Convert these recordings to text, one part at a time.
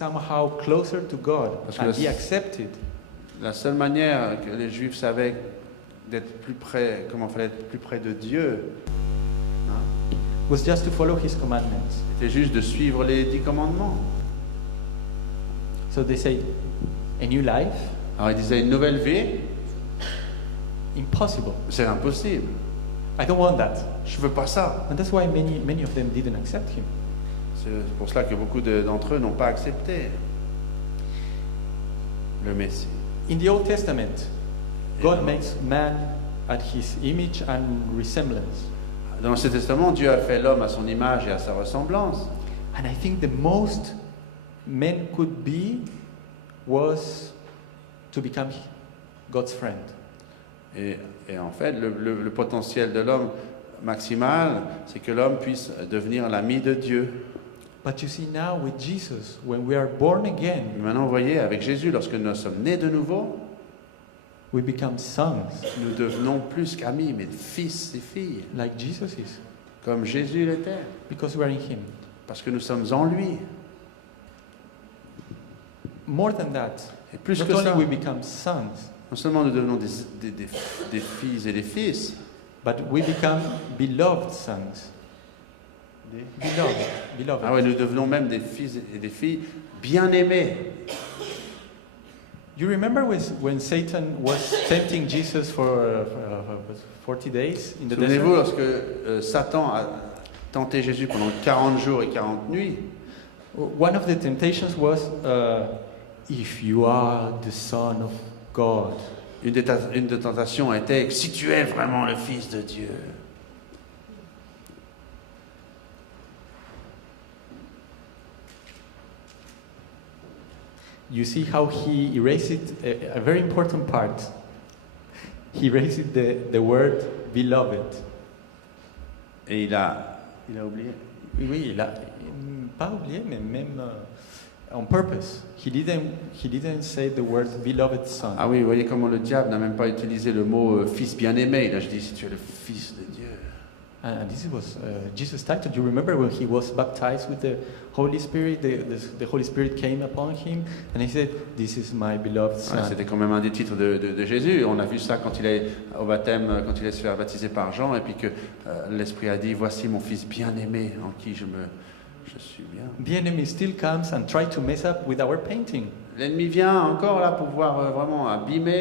somehow closer to God Parce que and la- be accepted La seule manière que les Juifs savaient d'être plus près, comment fallait être plus près de Dieu, hein, was just to follow His commandments. c'était juste de suivre les 10 commandements. So they say, a new life? Alors ils disaient une nouvelle vie, Impossible. c'est impossible. I don't want that. Je veux pas ça. And that's why many of them didn't accept Him. C'est pour cela que beaucoup d'entre eux n'ont pas accepté le Messie. In the Old Testament, Et God dans- makes man at His image and resemblance. Dans l'Ancien Testament, Dieu a fait l'homme à son image et à sa ressemblance. And I think the most men could be was to become God's friend. Et en fait, le potentiel de l'homme maximal, c'est que l'homme puisse devenir l'ami de Dieu. But you see now with Jesus, when we are born Et again, maintenant, vous voyez, avec Jésus, lorsque nous sommes nés de nouveau, we become sons, nous devenons plus qu'amis, mais fils et filles, like Jesus is, comme Jésus l'était, because we are in Him. parce que nous sommes en lui. More than that, Et plus not que only ça, we become sons, non seulement nous devenons des filles et des fils, but we become beloved sons. Beloved. ah ouais, nous devenons même des fils et des filles bien-aimés. You remember when Satan was tempting Jesus for 40 days in the Souvenez-vous, desert? lorsque Satan a tenté Jésus pendant 40 jours et 40 nuits, One of the temptations was, if you are the Son of God. une des tentations était « Si tu es vraiment le Fils de Dieu ». You see how he erased a very important part. He erased the word beloved. Et il a oublié. Oui, il a pas oublié, mais même on purpose. He didn't say the word beloved son. Ah oui, vous voyez comment le diable n'a même pas utilisé le mot fils bien-aimé. Il a juste dit « Si tu es le Fils de Dieu ». And this was Jesus' title. You remember when he was baptized with the Holy Spirit? The Holy Spirit came upon him, and he said, "This is my beloved Ouais, son." c'était quand même un des titres de Jésus. On a vu ça quand il est au baptême, quand il est se faire baptiser par Jean, et puis que l'Esprit a dit « Voici mon Fils bien-aimé, en qui je suis bien ». The enemy still comes and try to mess up with our painting. L'ennemi vient encore là pour pouvoir vraiment abîmer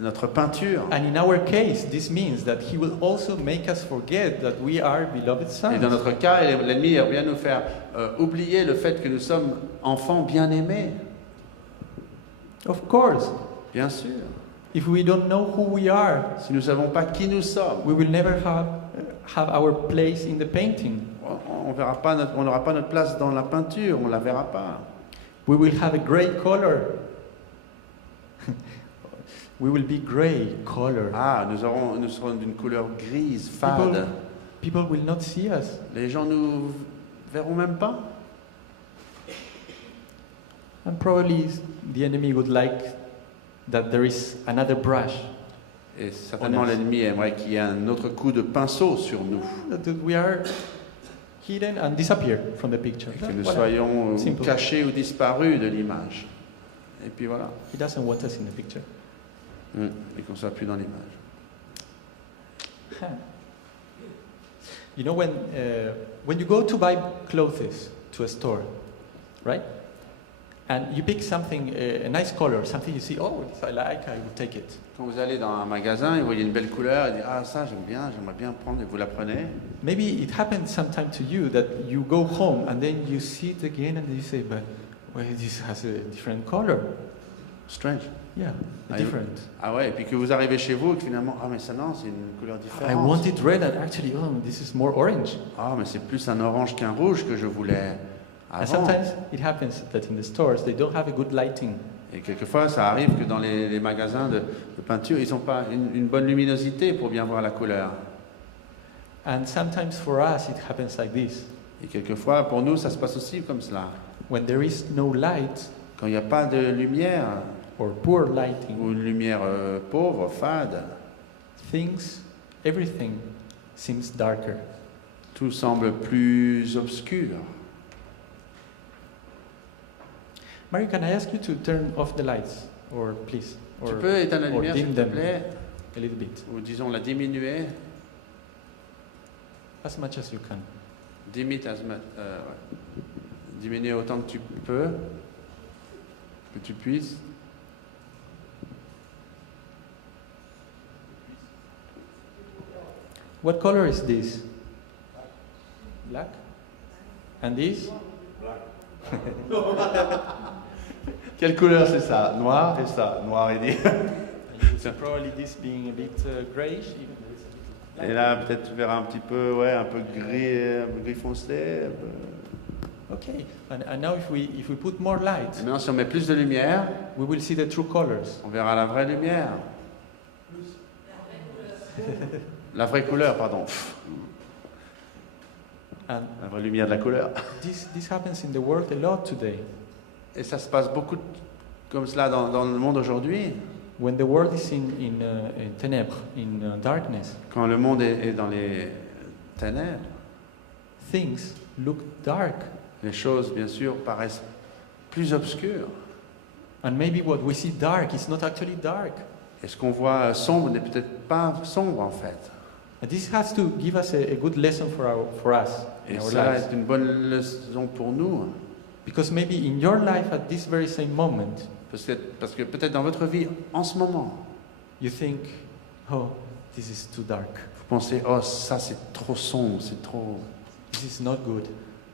notre peinture. And in our case, this means that he will also make us forget that we are beloved Et dans sons. notre cas, l'ennemi vient nous faire oublier le fait que nous sommes enfants bien-aimés. Of course, Bien sûr. if we don't know who we are, Si nous ne savons pas qui nous sommes, we will never have our place in the painting. on n'aura pas notre place dans la peinture, on ne la verra pas. We will have a gray color. We will be gray color. Ah, nous serons d'une couleur grise, fade. People will not see us. Les gens nous verront même pas. And probably the enemy would like that there is another brush, Et certainement On est- l'ennemi aimerait qu'il y ait un autre coup de pinceau sur nous. that we are hidden and disappear from the picture. Et que nous Voilà. soyons Simple. cachés ou disparus de l'image. Et puis voilà. He doesn't want us in the picture. Et qu'on ne soit plus dans l'image. You know, when you go to buy clothes to a store, right? And you pick something, a nice color, something you see, oh, this I like, I will take it. Quand vous allez dans un magasin et vous voyez une belle couleur, et dites ah ça j'aime bien, j'aimerais bien prendre, et vous la prenez. Maybe it happens sometime to you that you go home and then you see it again and you say, but well, this has a different color. Strange. Yeah, Ah, different. Ah ouais, et puis que vous arrivez chez vous et que finalement, ah mais ça non, c'est une couleur différente. I want it red and actually, oh, this is more orange. Ah mais c'est plus un orange qu'un rouge que je voulais And avant. sometimes it happens that in the stores they don't have a good lighting. Et quelquefois, ça arrive que dans les magasins de peinture, ils n'ont pas une bonne luminosité pour bien voir la couleur. And sometimes for us it happens like this. Et quelquefois, pour nous, ça se passe aussi comme cela. When there is no light Quand il n'y a pas de lumière, or poor lighting, ou une lumière pauvre, fade, everything seems darker. tout semble plus obscur. Mary, can I ask you to turn off the lights, or please, Tu or peux éteindre la or lumière, dim s'il te them plaît, a little bit, ou disons la diminuer. as much as you can. Diminuer autant que tu peux, que tu puisses. What color is this? Black. And this? Quelle couleur c'est ça? Noir et ça, noir et dit. Probably this being a bit grayish. Even though it's a bit black. Et là, peut-être tu verras un petit peu, ouais, un peu gris foncé. Un peu. Okay. And now if we put more light, Et maintenant, si on met plus de lumière, we will see the true colors. on verra la vraie lumière. La vraie couleur, pardon. And La vraie lumière de la couleur. this happens in the world a lot today. Et ça se passe beaucoup comme cela dans le monde aujourd'hui. When the world is in ténèbres, in darkness, Quand le monde est dans les ténèbres, things look dark. les choses, bien sûr, paraissent plus obscures. And maybe what we see dark is not actually dark. Et ce qu'on voit sombre n'est peut-être pas sombre, en fait. And this has to give us a good lesson for us in Et our ça lives. est une bonne leçon pour nous. Because maybe in your life at this very same moment, Parce que peut-être dans votre vie, en ce moment, you think, oh, this is too dark. vous pensez, oh, ça c'est trop sombre, c'est trop... This is not good.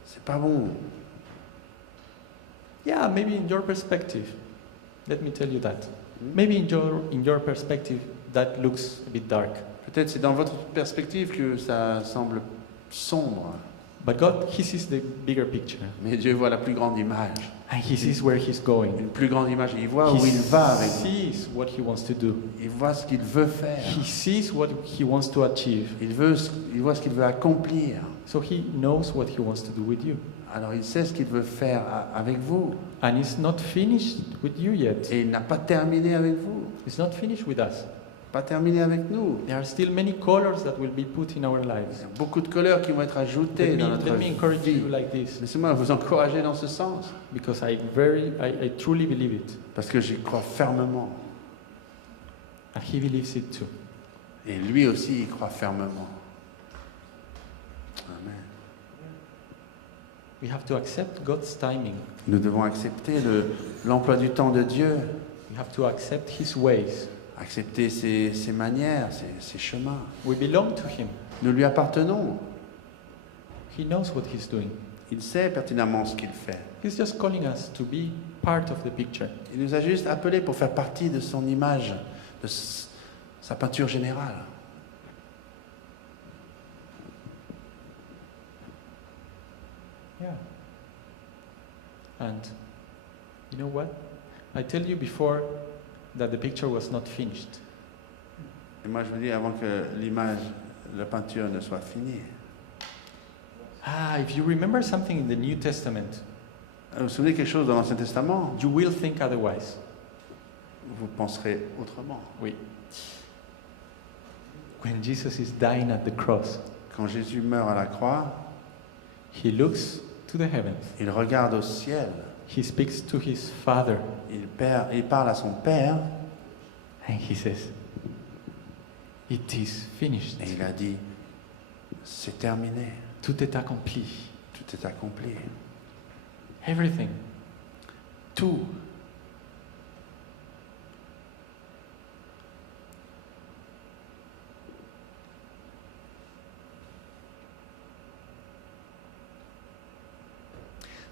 C'est pas bon. Yeah, maybe in your perspective. Let me tell you that. Maybe in your perspective, that looks a bit dark. Peut-être c'est dans votre perspective que ça semble sombre. But God, He sees the bigger picture. Mais Dieu voit la plus grande image. And He sees where He's going. Une plus grande image. Il voit où He il va avec vous. sees what He wants to do. Il voit ce qu'il veut faire. He sees what He wants to achieve. Il voit ce qu'il veut accomplir. So He knows what He wants to do with you. Alors il sait ce qu'il veut faire avec vous. And He's not finished with you yet. Et il n'a pas terminé avec vous. He's not finished with us. Pas terminé avec nous. There are still many colors that will be put in our Il lives. y a beaucoup de couleurs qui vont être ajoutées dans notre Let me encourage vie. you like this, Laissez-moi vous encourager dans ce sens. because I truly believe it, Parce que j'y crois fermement. and He believes it too. Et lui aussi, il croit fermement. Amen. We have to accept God's timing. Nous devons accepter l'emploi du temps de Dieu. We have to accept His ways. Accepter ses manières, ses chemins. We belong to Him. Nous lui appartenons. He knows what He's doing. Il sait pertinemment ce qu'il fait. He's just calling us to be part of the picture. Il nous a juste appelés pour faire partie de son image, de sa peinture générale. Yeah. And you know what? I tell you before that the picture was not finished. Et moi, je me dis, avant que l'image, la peinture ne soit finie. If you remember something in the New Testament, Vous vous souvenez quelque chose dans l'Ancien Testament? you will think otherwise. Vous penserez autrement. Oui. When Jesus is dying at the cross, Quand Jésus meurt à la croix, He looks to the heavens. il regarde au ciel, He speaks to His Father, il parle à son Père, and He says, "It is finished. et il a dit, c'est terminé, Tout est accompli. tout est accompli. Everything." Tout.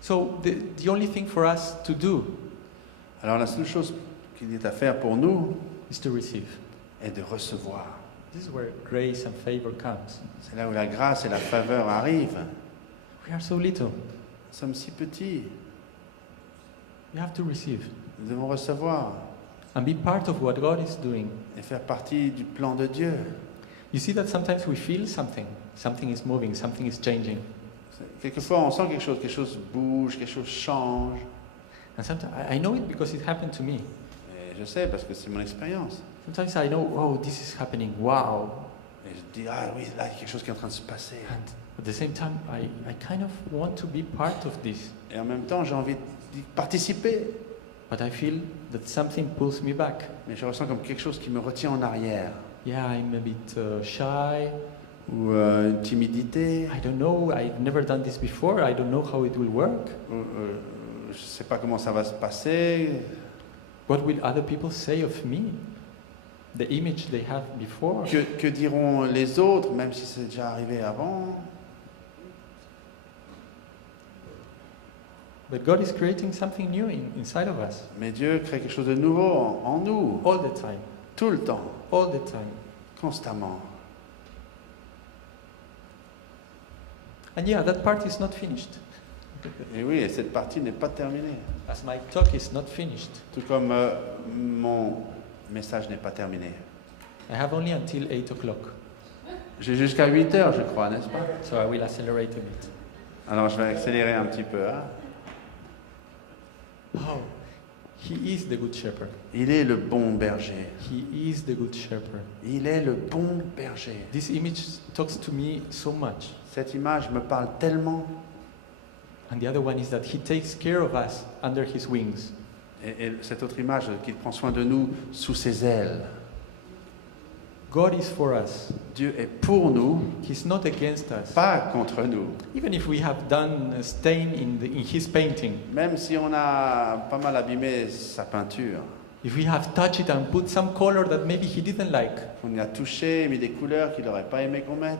So the only thing for us to do Alors la seule chose qu'il est à faire pour nous is to receive. est de recevoir. This is where grace and favor comes. C'est là où la grâce et la faveur arrivent. We are so little. Nous sommes si petits. We have to receive Nous devons recevoir and be part of what God is doing. et faire partie du plan de Dieu. You see that sometimes we feel something. Something is moving, something is changing. Quelquefois, on sent quelque chose bouge, quelque chose change. And sometimes I know it because it happened to me. Et je sais parce que c'est mon expérience. Sometimes I know, oh, this is happening. Wow. Et je dis, ah oui, là, il y a quelque chose qui est en train de se passer. And at the same time, I kind of want to be part of this. Et en même temps, j'ai envie d'y participer. but I feel that something pulls me back. Mais je ressens comme quelque chose qui me retient en arrière. Yeah, I'm a bit shy. Ou une timidité. I don't know. I've never done this before. I don't know how it will work. Ou, je ne sais pas comment ça va se passer. What will other people say of me? The image they have before. Que diront les autres, même si c'est déjà arrivé avant? But God is creating something new inside of us Mais Dieu crée quelque chose de nouveau en nous, all the time, tout le temps, all the time. constamment. And yeah, that part is not finished. Et oui, et cette partie n'est pas terminée. As my talk is not finished. Tout comme mon message n'est pas terminé. I have only until 8 o'clock, J'ai jusqu'à 8 heures, je crois, n'est-ce pas? so I will accelerate a bit. Alors je vais accélérer un petit peu. Hein? Oh, He is the good shepherd. Il est le bon berger. He is the good shepherd. Il est le bon berger. This image talks to me so much. Cette image me parle tellement. And the other one is that He takes care of us under His wings. Et cette autre image, qu'il prend soin de nous sous ses ailes. God is for us. Dieu est pour nous, He's not against us. pas contre nous. Even if we have done a stain in His painting, Même si on a pas mal abîmé sa peinture, if we have touched it and put some color that maybe He didn't like, on y a touché, mis des couleurs qu'il n'aurait pas aimé qu'on mette,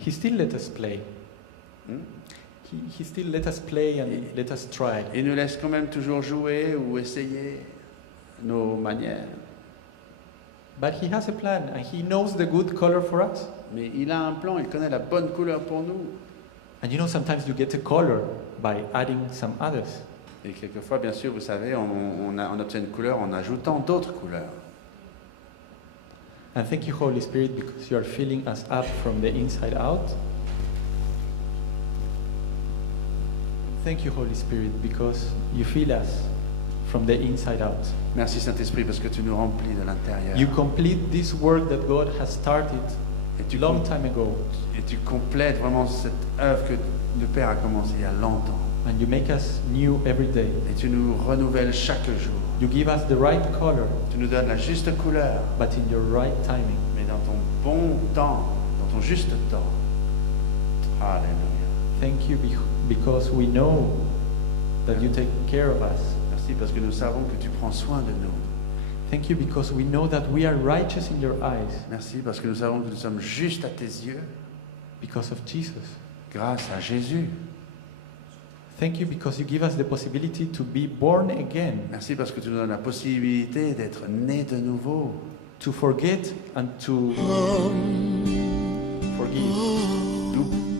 He still let us play. hmm? He still let us play and let us try. Il nous laisse quand même toujours jouer ou essayer nos manières. But He has a plan and He knows the good color for us. Mais il a un plan, il connaît la bonne couleur pour nous. And you know, sometimes you get a color by adding some others. Et quelquefois, bien sûr, vous savez, on obtient une couleur en ajoutant d'autres couleurs. And thank you, Holy Spirit, because you are filling us up from the inside out. Thank you, Holy Spirit, because you fill us from the inside out. Merci Saint-Esprit parce que tu nous remplis de l'intérieur. You complete this work that God has started Et tu, long time ago, et tu complètes vraiment cette œuvre que le Père a commencée il y a longtemps. and you make us new every day. Et tu nous renouvelles chaque jour. You give us the right color, Tu nous donnes la juste couleur, but in your right timing. mais dans ton bon temps, dans ton juste temps. Alléluia. Thank you because we know that you take care of us. Merci parce que nous savons que tu prends soin de nous. Thank you because we know that we are righteous in your eyes Merci parce que nous savons que nous sommes justes à tes yeux because of Jesus. grâce à Jésus. Thank you because you give us the possibility to be born again, Merci parce que tu nous donnes la possibilité d'être nés de nouveau, to forget and to forgive. d'oublier